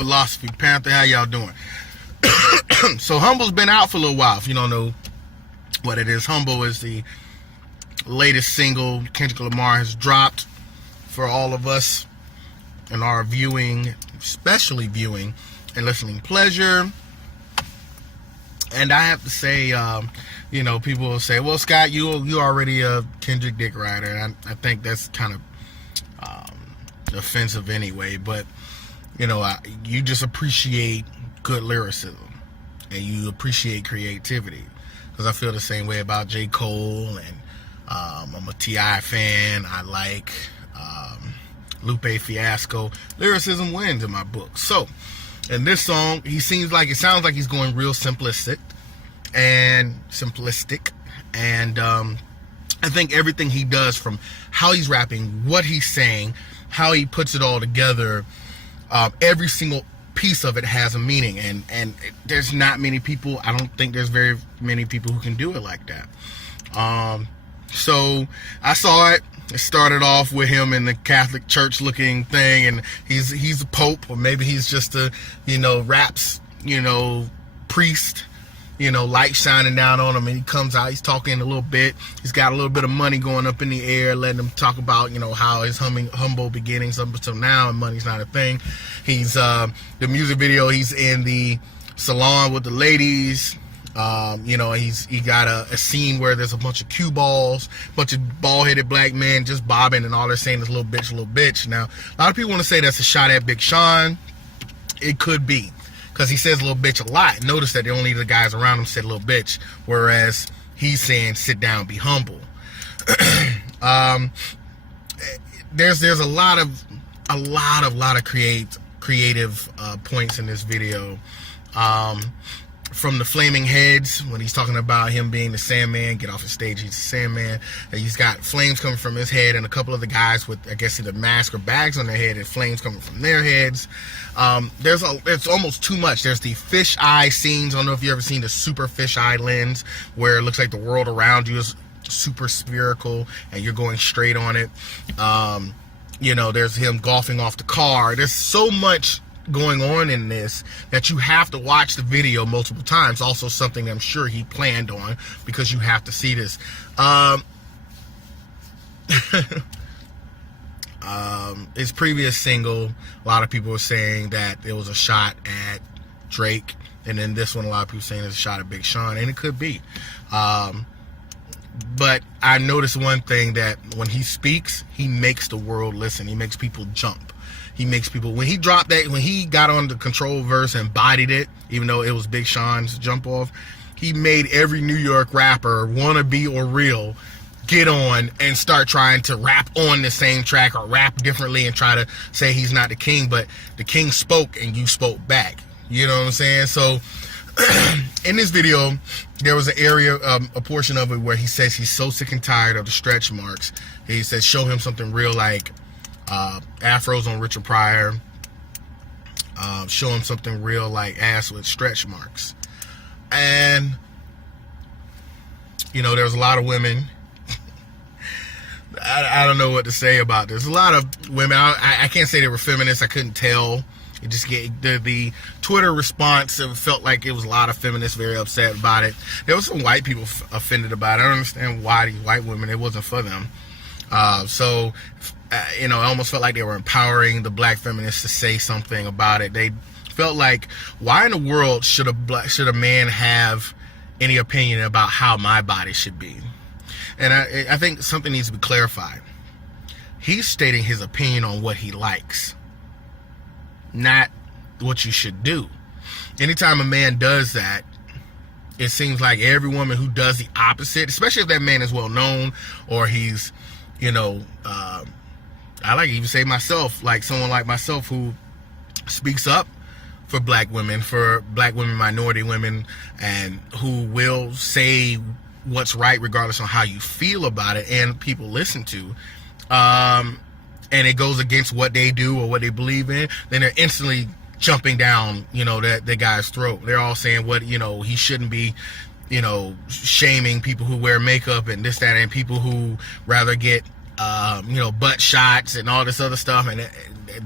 philosophypanther. How y'all doing? So Humble's been out for a little while. If you don't know what it is, Humble is the latest single Kendrick Lamar has dropped for all of us in our viewing, especially viewing and listening pleasure. And I have to say, people will say, well, Scott, you already a Kendrick dick rider. And I think that's kind of offensive anyway. But, you just appreciate good lyricism. And you appreciate creativity. Because I feel the same way about J. Cole. And I'm a T.I. fan. I like Lupe Fiasco. Lyricism wins in my book. So, in this song, it sounds like he's going real simplistic. And I think everything he does, from how he's rapping, what he's saying, how he puts it all together, every single piece of it has a meaning, and there's not many people, I don't think there's very many people who can do it like that. So I saw it. It started off with him in the Catholic church looking thing, and he's a pope, or maybe he's just a raps priest, light shining down on him, and he comes out, he's talking a little bit, he's got a little bit of money going up in the air, letting him talk about how his humble beginnings up until now, and money's not a thing. He's the music video, he's in the salon with the ladies. He got a scene where there's a bunch of cue balls, bunch of bald-headed black men just bobbing, and all they're saying is little bitch. Now, a lot of people want to say that's a shot at Big Sean. It could be, because he says little bitch a lot. Notice that only the guys around him said little bitch, whereas he's saying sit down, be humble. There's a lot of creative points in this video. From the flaming heads, when he's talking about him being the Sandman, get off the stage, he's the Sandman. And he's got flames coming from his head, and a couple of the guys with, I guess, either mask or bags on their head, and flames coming from their heads. It's almost too much. There's the fish eye scenes. I don't know if you've ever seen the super fish eye lens, where it looks like the world around you is super spherical, and you're going straight on it. There's him golfing off the car. There's so much going on in this that you have to watch the video multiple times. Also something I'm sure he planned on, because you have to see this. His previous single, a lot of people were saying that it was a shot at Drake, and then this one, a lot of people saying it's a shot at Big Sean, and it could be. But I noticed one thing, that when he speaks, he makes the world listen. He makes people jump. He makes people, when he got on the Control verse and bodied it, even though it was Big Sean's jump off, he made every New York rapper, wannabe or real, get on and start trying to rap on the same track or rap differently and try to say he's not the king, but the king spoke and you spoke back. You know what I'm saying? So in this video, there was an area, a portion of it where he says he's so sick and tired of the stretch marks. He says show him something real, like afros on Richard Pryor. Show him something real like ass with stretch marks. And there's a lot of women. I don't know what to say about this. A lot of women, I can't say they were feminists. I couldn't tell. It just the Twitter response, it felt like it was a lot of feminists very upset about it. There was some white people offended about it. I don't understand why these white women, it wasn't for them. It almost felt like they were empowering the black feminists to say something about it. They felt like, why in the world should a man have any opinion about how my body should be? And I think something needs to be clarified. He's stating his opinion on what he likes, not what you should do. Anytime a man does that, it seems like every woman who does the opposite, especially if that man is well known, or he's, I like to even say myself, like someone like myself who speaks up for black women, minority women, and who will say what's right regardless on how you feel about it, and people listen to, and it goes against what they do or what they believe in, then they're instantly jumping down, that guy's throat. They're all saying he shouldn't be, shaming people who wear makeup and this, that, and people who rather get butt shots and all this other stuff, and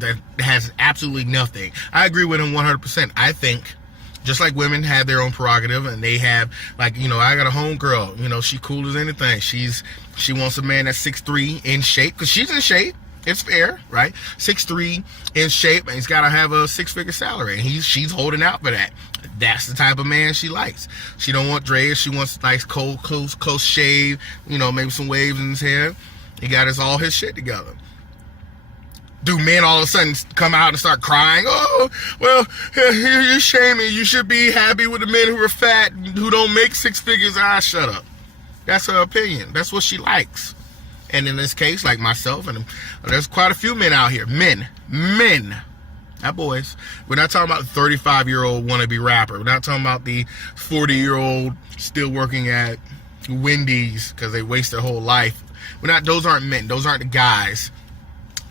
that has absolutely nothing. I agree with him 100%. I think just like women have their own prerogative, and they have, like, I got a homegirl, she cool as anything. She wants a man that's 6'3", in shape, because she's in shape. It's fair, right? 6'3", in shape, and he's got to have a 6-figure salary, and she's holding out for that. That's the type of man she likes. She don't want dreads. She wants nice, cold, close shave, maybe some waves in his hair. He got all his shit together. Do men all of a sudden come out and start crying? Oh, well, you're shaming. You should be happy with the men who are fat, who don't make 6 figures. Shut up. That's her opinion. That's what she likes. And in this case, like myself, and there's quite a few men out here. Men. Not boys. We're not talking about the 35-year-old wannabe rapper. We're not talking about the 40-year-old still working at Wendy's because they waste their whole life. Those aren't men. Those aren't the guys.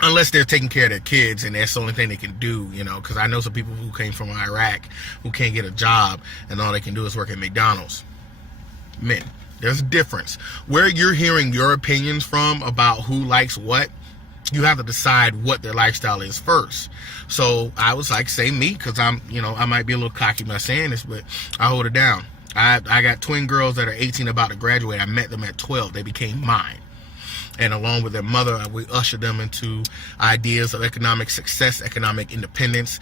Unless they're taking care of their kids, and that's the only thing they can do, because I know some people who came from Iraq who can't get a job, and all they can do is work at McDonald's. Men. There's a difference. Where you're hearing your opinions from about who likes what, you have to decide what their lifestyle is first. So I was like, say me, because I might be a little cocky by saying this, but I hold it down. I got twin girls that are 18 about to graduate. I met them at 12. They became mine. And along with their mother, we ushered them into ideas of economic success, economic independence,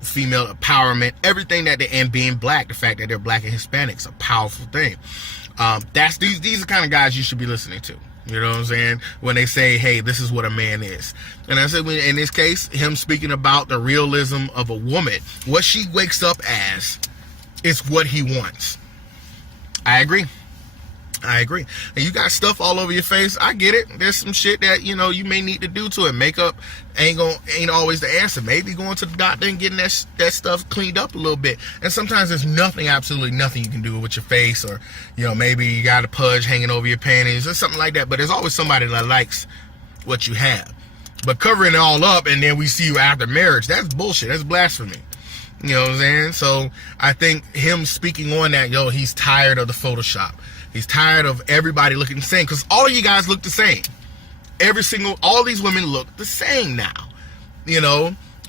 female empowerment, everything and being black. The fact that they're black and Hispanics, a powerful thing. These are the kind of guys you should be listening to. You know what I'm saying? When they say, hey, this is what a man is. And I said, in this case, him speaking about the realism of a woman, what she wakes up as is what he wants. I agree. And you got stuff all over your face. I get it. There's some shit that, you may need to do to it. Makeup ain't always the answer. Maybe going to the doctor and getting that stuff cleaned up a little bit. And sometimes there's absolutely nothing you can do with your face, or, maybe you got a pudge hanging over your panties or something like that. But there's always somebody that likes what you have. But covering it all up and then we see you after marriage, that's bullshit. That's blasphemy. You know what I'm saying? So I think him speaking on that, he's tired of the Photoshop. He's tired of everybody looking the same, because all of you guys look the same. All these women look the same now.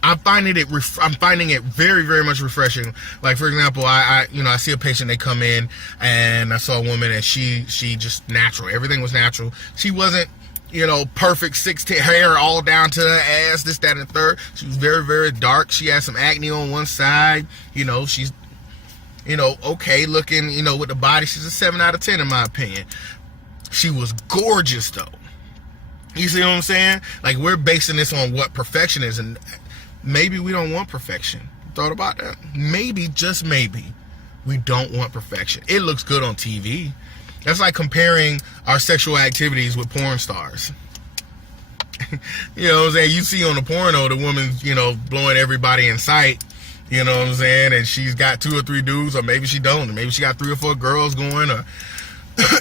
I'm finding it very, very much refreshing. Like, for example, I see a patient, they come in, and I saw a woman, and she just natural. Everything was natural. She wasn't, perfect 6'10", hair all down to her ass, this, that, and the third. She was very, very dark. She had some acne on one side. She's okay looking, with the body. She's a 7 out of 10 in my opinion. She was gorgeous though. You see what I'm saying? Like, we're basing this on what perfection is, and maybe we don't want perfection. Thought about that? Maybe, just maybe, we don't want perfection. It looks good on TV. That's like comparing our sexual activities with porn stars. You know what I'm saying? You see on the porno, the woman's, blowing everybody in sight. You know what I'm saying? And she's got 2 or 3 dudes, or maybe she don't. Maybe she got 3 or 4 girls going, or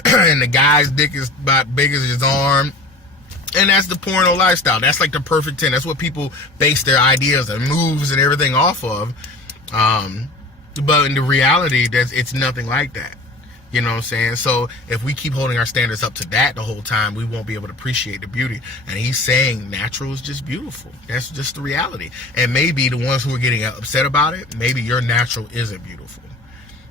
and the guy's dick is about big as his arm. And that's the porno lifestyle. That's like the perfect 10. That's what people base their ideas and moves and everything off of. But in the reality, it's nothing like that. You know what I'm saying? So if we keep holding our standards up to that the whole time, we won't be able to appreciate the beauty. And he's saying natural is just beautiful. That's just the reality. And maybe the ones who are getting upset about it, maybe your natural isn't beautiful.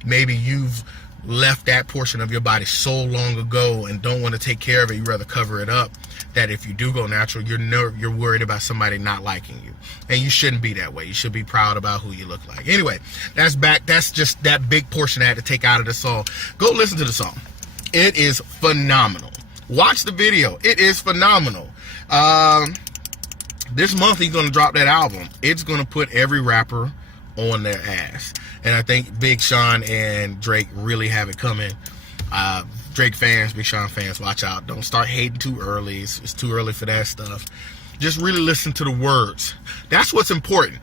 Maybe you've left that portion of your body so long ago and don't want to take care of it. You rather cover it up, that if you do go natural, you're worried about somebody not liking you. And you shouldn't be that way. You should be proud about who you look like. Anyway, that's just that big portion I had to take out of the song. Go listen to the song. It is phenomenal. Watch the video. It is phenomenal. This month he's going to drop that album. It's going to put every rapper on their ass. And I think Big Sean and Drake really have it coming. Drake fans, Big Sean fans, watch out. Don't start hating too early. It's too early for that stuff. Just really listen to the words. That's what's important.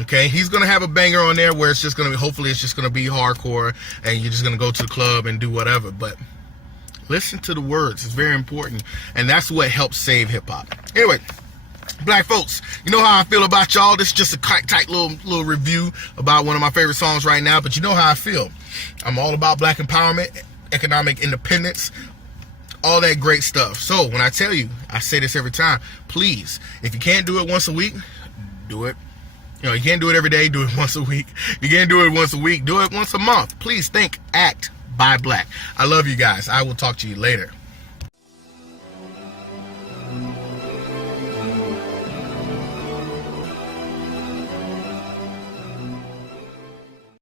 Okay, he's gonna have a banger on there where it's just gonna be, hopefully it's just gonna be hardcore and you're just gonna go to the club and do whatever. But listen to the words. It's very important, and that's what helps save hip hop. Anyway, black folks, you know how I feel about y'all. This is just a tight little review about one of my favorite songs right now, but you know how I feel. I'm all about black empowerment, economic independence, all that great stuff. So when I tell you, I say this every time, please, if you can't do it once a week, do it. You know, you can't do it every day, do it once a week. You can't do it once a week, do it once a month. Please think, act, buy black. I love you guys. I will talk to you later.